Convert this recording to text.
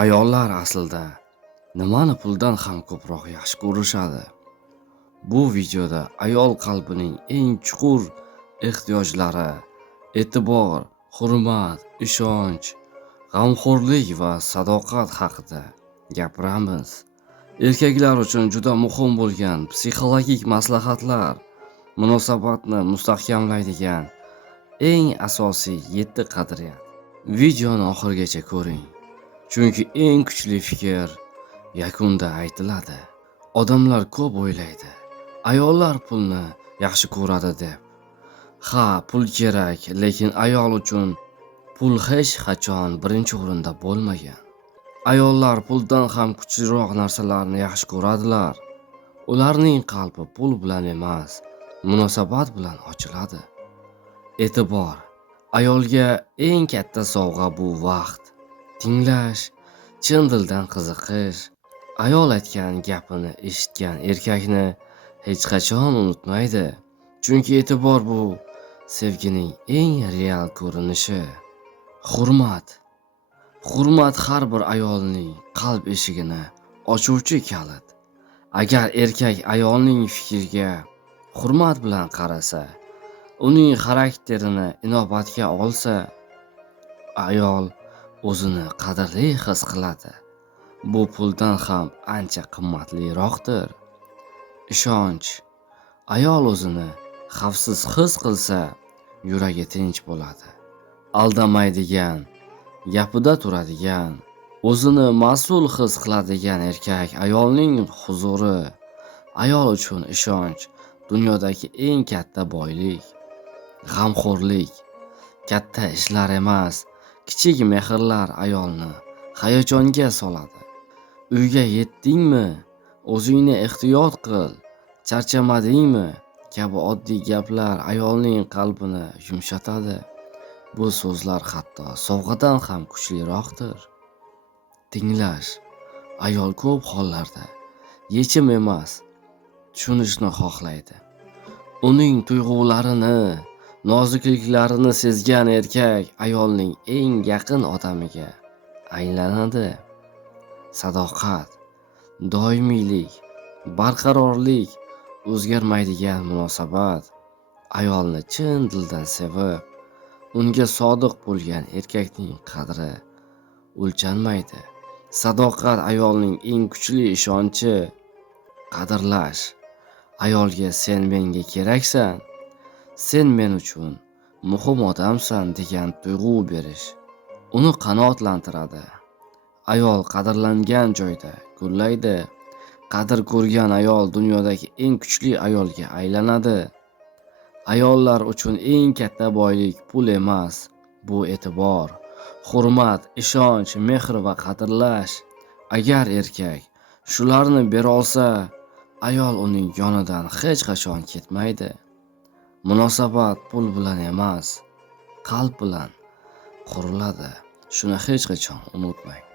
Ayollar aslida nimani puldan ham ko'proq yaxshi ko'rishadi? Bu videoda ayol qalbining eng chuqur ehtiyojlari, e'tibor, hurmat, ishonch, g'amxo'rlik va sadoqat haqida gapiramiz. Erkaklar uchun juda muhim bo'lgan psixologik maslahatlar, munosabatni mustahkamlaydigan eng asosiy 7 qadriyat. Videoni oxirigacha ko'ring. Chunki eng kuchli fikr yakunda aytiladi. Odamlar ko'p o'ylaydi. Ayollar pulni yaxshi ko'radi deb. Ha, pul kerak, lekin ayol uchun pul hech qachon birinchi o'rinda bo'lmagan. Ayollar puldan ham kuchliroq narsalarni yaxshi ko'radilar. Ularning qalbi pul bilan emas, munosabat bilan ochiladi. E'tibor. Ayolga eng katta sovg'a bu vaqt. Tinglash, chin dildan qiziqish. Ayol aytgan gapini eshitgan erkakni hech qachon unutmaydi. Chunki e'tibor bu sevgining eng real ko'rinishi. Hurmat. Hurmat har bir ayolning qalb eshigini ochuvchi kalit. Agar erkak ayolning fikriga hurmat bilan qarasa, uning xarakterini inobatga olsa, ayol o'zini qadrli his qiladi. Bu puldan ham ancha qimmatliroqdir. Ishonch. Ayol o'zini xavfsiz his qilsa, yuragi tinch bo'ladi. Aldamaydigan, gapida turadigan, o'zini mas'ul his qiladigan erkak ayolning huzuri. Ayol uchun ishonch dunyodagi eng katta boylik. G'amxo'rlik. Katta ishlar emas, kichik mehrlar ayolni hayajonga soladi. Uyga yetdingmi? O'zingni ehtiyot qil. Charchamadingmi? Kabi oddiy gaplar ayolning qalbini yumshatadi. Bu so'zlar hatto sovg'adan ham kuchliroqdir. Tinglash. Ayol ko'p hollarda yechim emas, tushunishni xohlaydi. Uning tuyg'ularini, nozikliklarini sezgan erkak ayolning eng yaqin odamiga aylanadi. Sadoqat, doimiylik, barqarorlik, o'zgarmaydigan munosabat. Ayolni chin dildan sevib, unga sodiq bo'lgan erkakning qadri o'lchanmaydi. Sadoqat ayolning eng kuchli ishonchi. Qadrlash. Ayolga sen menga keraksan, sen men uchun muhim odamsan degan tuyg'u berish uni qanoatlantiradi. Ayol qadrlangan joyda gullaydi. Qadr ko'rgan ayol dunyodagi eng kuchli ayolga aylanadi. Ayollar uchun eng katta boylik pul emas, bu e'tibor, hurmat, ishonch, mehr va qadrlash. Agar erkak shularni bera olsa, ayol uning yonidan hech qachon ketmaydi. Munosabat pul bilan emas, qalb bilan quriladi. Shuni hech qachon unutmang.